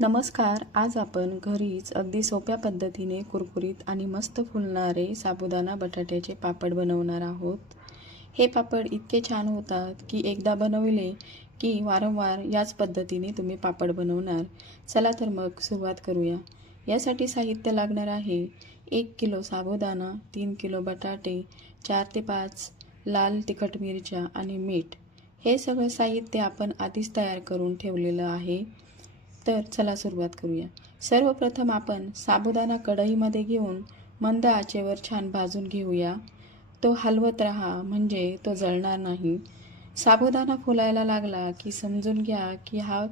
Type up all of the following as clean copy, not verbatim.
नमस्कार. आज आपण घरीच अगदी सोप्या पद्धतीने कुरकुरीत आणि मस्त फुलणारे साबुदाणा बटाट्याचे पापड बनवणार आहोत. हे पापड इतके छान होतात की एकदा बनवले की वारंवार याच पद्धतीने तुम्ही पापड बनवणार. चला तर मग सुरुवात करूया. यासाठी साहित्य लागणार आहे 1 किलो साबुदाणा, 3 किलो बटाटे, 4 ते 5 लाल तिखट मिरच्या आणि मीठ. हे सगळं साहित्य आपण आधीच तयार करून ठेवलेलं आहे. तर चला सुरुवात करूया. सर्वप्रथम आपण साबुदाणा कढईमध्ये घेऊन मंद आचेवर छान भाजून घेऊया. तो हलवत राहा म्हणजे तो जळणार नाही. साबुदाणा फुलायला लागला की समजून घ्या की हा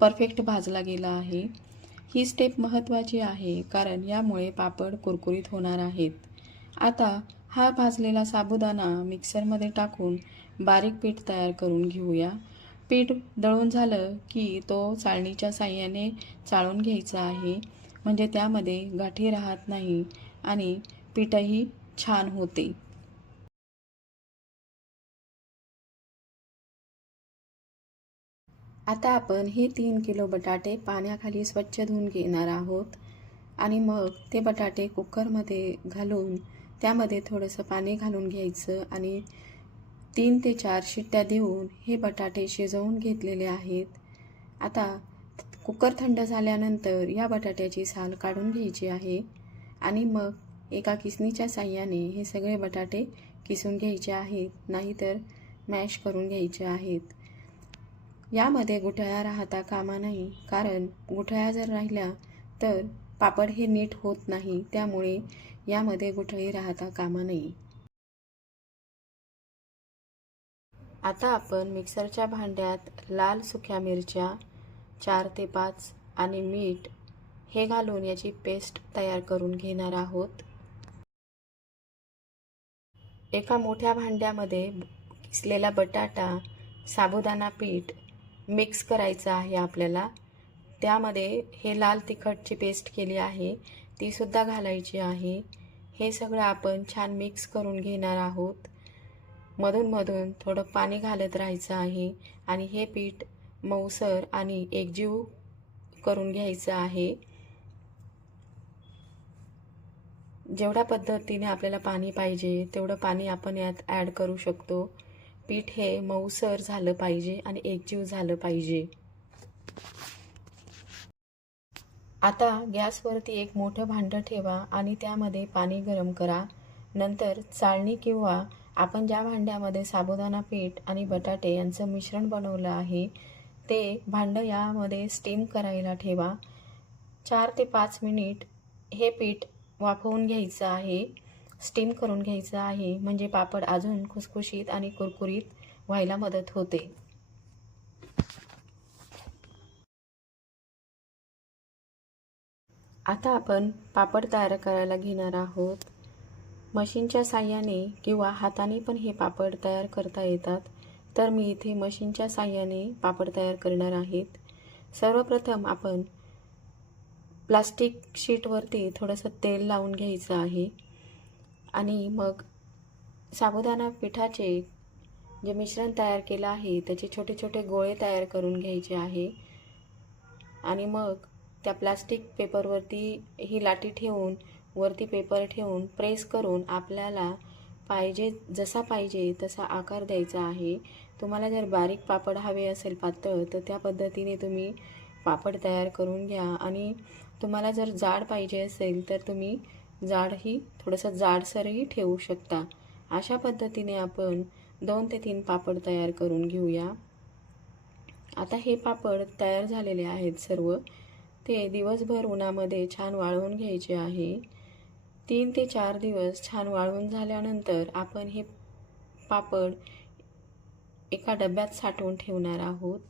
परफेक्ट भाजला गेला आहे. ही स्टेप महत्त्वाची आहे कारण यामुळे पापड कुरकुरीत होणार आहेत. आता हा भाजलेला साबुदाणा मिक्सरमध्ये टाकून बारीक पीठ तयार करून घेऊया. पीठ दळून झालं की तो चाळणीच्या साहाय्याने चाळून घ्यायचा आहे, म्हणजे त्यामध्ये गाठी राहत नाही आणि पीठही छान होते. आता आपण हे 3 किलो बटाटे पाण्याखाली स्वच्छ धुवून घेणार आहोत आणि मग ते बटाटे कुकरमध्ये घालून त्यामध्ये थोडंसं पाणी घालून घ्यायचं आणि 3 ते 4 शिट्ट्या देऊन हे बटाटे शिजवून घेतलेले आहेत. आता कुकर थंड झाल्यानंतर या बटाट्याची साल काढून घ्यायची आहे आणि मग एका किसणीच्या साहाय्याने हे सगळे बटाटे किसून घ्यायचे आहेत, नाहीतर मॅश करून घ्यायचे आहेत. यामध्ये गुठळ्या राहता कामा नाही, कारण गुठळ्या जर राहिल्या तर पापड हे नीट होत नाही, त्यामुळे यामध्ये गुठळी राहता कामा नये. आता आपण मिक्सरच्या भांड्यात लाल सुक्या मिरच्या 4 ते 5 आणि मीठ हे घालून याची पेस्ट तयार करून घेणार आहोत. एका मोठ्या भांड्यामध्ये किसलेला बटाटा, साबुदाणा पीठ मिक्स करायचं आहे आपल्याला. त्यामध्ये हे लाल तिखटची पेस्ट केली आहे ती सुद्धा घालायची आहे. हे सगळं आपण छान मिक्स करून घेणार आहोत. मधून मधून थोडं पाणी घालत राहायचं आहे आणि हे पीठ मऊसर आणि एकजीव करून घ्यायचं आहे. जेवढ्या पद्धतीने आपल्याला पाणी पाहिजे तेवढं पाणी आपण यात ॲड करू शकतो. पीठ हे मऊसर झालं पाहिजे आणि एकजीव झालं पाहिजे. आता गॅसवरती एक मोठं भांडं ठेवा आणि त्यामध्ये पाणी गरम करा. नंतर चाळणी किंवा आपण ज्या भांड्यामध्ये साबुदाणा पीठ आणि बटाटे यांचं मिश्रण बनवलं आहे ते भांडं यामध्ये स्टीम करायला ठेवा. 4 ते 5 मिनिट हे पीठ वाफवून घ्यायचं आहे, स्टीम करून घ्यायचं आहे, म्हणजे पापड अजून खुसखुशीत आणि कुरकुरीत व्हायला मदत होते. आता आपण पापड तयार करायला घेणार आहोत. मशीनच्या साहाय्याने किंवा हाताने पण हे पापड तयार करता येतात, तर मी इथे मशीनच्या साहाय्याने पापड तयार करणार आहेत. सर्वप्रथम आपण प्लास्टिक शीटवरती थोडंसं तेल लावून घ्यायचं आहे आणि मग साबुदाणा पिठाचे जे मिश्रण तयार केलं आहे त्याचे छोटे छोटे गोळे तयार करून घ्यायचे आहे आणि मग त्या प्लास्टिक पेपरवरती ही लाटी ठेवून वरती पेपर ठेवून प्रेस करून आपल्याला जसा पाहिजे तसा आकार द्यायचा आहे. तुम्हाला जर बारीक पापड हवे असेल पातळ, तर त्या पद्धतीने तुम्ही पापड तयार करून घ्या आणि तुम्हाला जर जाड पाहिजे असेल तर तुम्ही जाडही थोडंसं जाडसरही ठेवू शकता. अशा पद्धतीने आपण 2 ते 3 पापड तयार करून घेऊया. आता हे पापड तयार झालेले आहेत सर्व. ते दिवसभर उन्हामध्ये छान वाळवून घ्यायचे आहे. 3 ते 4 दिवस छान वाळवून झाल्यानंतर आपण हे पापड एका डब्यात साठवून ठेवणार आहोत.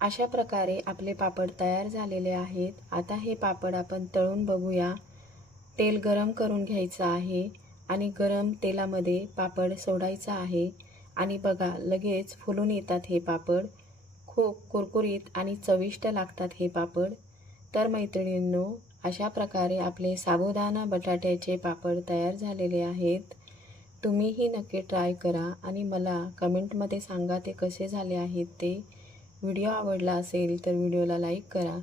अशा प्रकारे आपले पापड तयार झालेले आहेत. आता हे पापड आपण तळून बघूया. तेल गरम करून घ्यायचं आहे आणि गरम तेलामध्ये पापड सोडायचा आहे आणि बघा लगेच फुलून येतात हे पापड. खूप कुरकुरीत आणि चविष्ट लागतात हे पापड. तर मैत्रिणींनो, अशा प्रकारे आपले साबुदाणा बटाट्याचे पापड तयार झालेले आहेत. तुम्हीही नक्की ट्राय करा आणि मला कमेंटमध्ये सांगा ते कसे झाले आहेत ते. व्हिडिओ आवडला असेल तर व्हिडिओला लाईक करा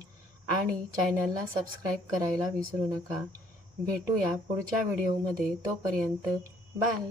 आणि चॅनलला सबस्क्राईब करायला विसरू नका. भेटूया पुढच्या व्हिडिओमध्ये. तोपर्यंत बाय.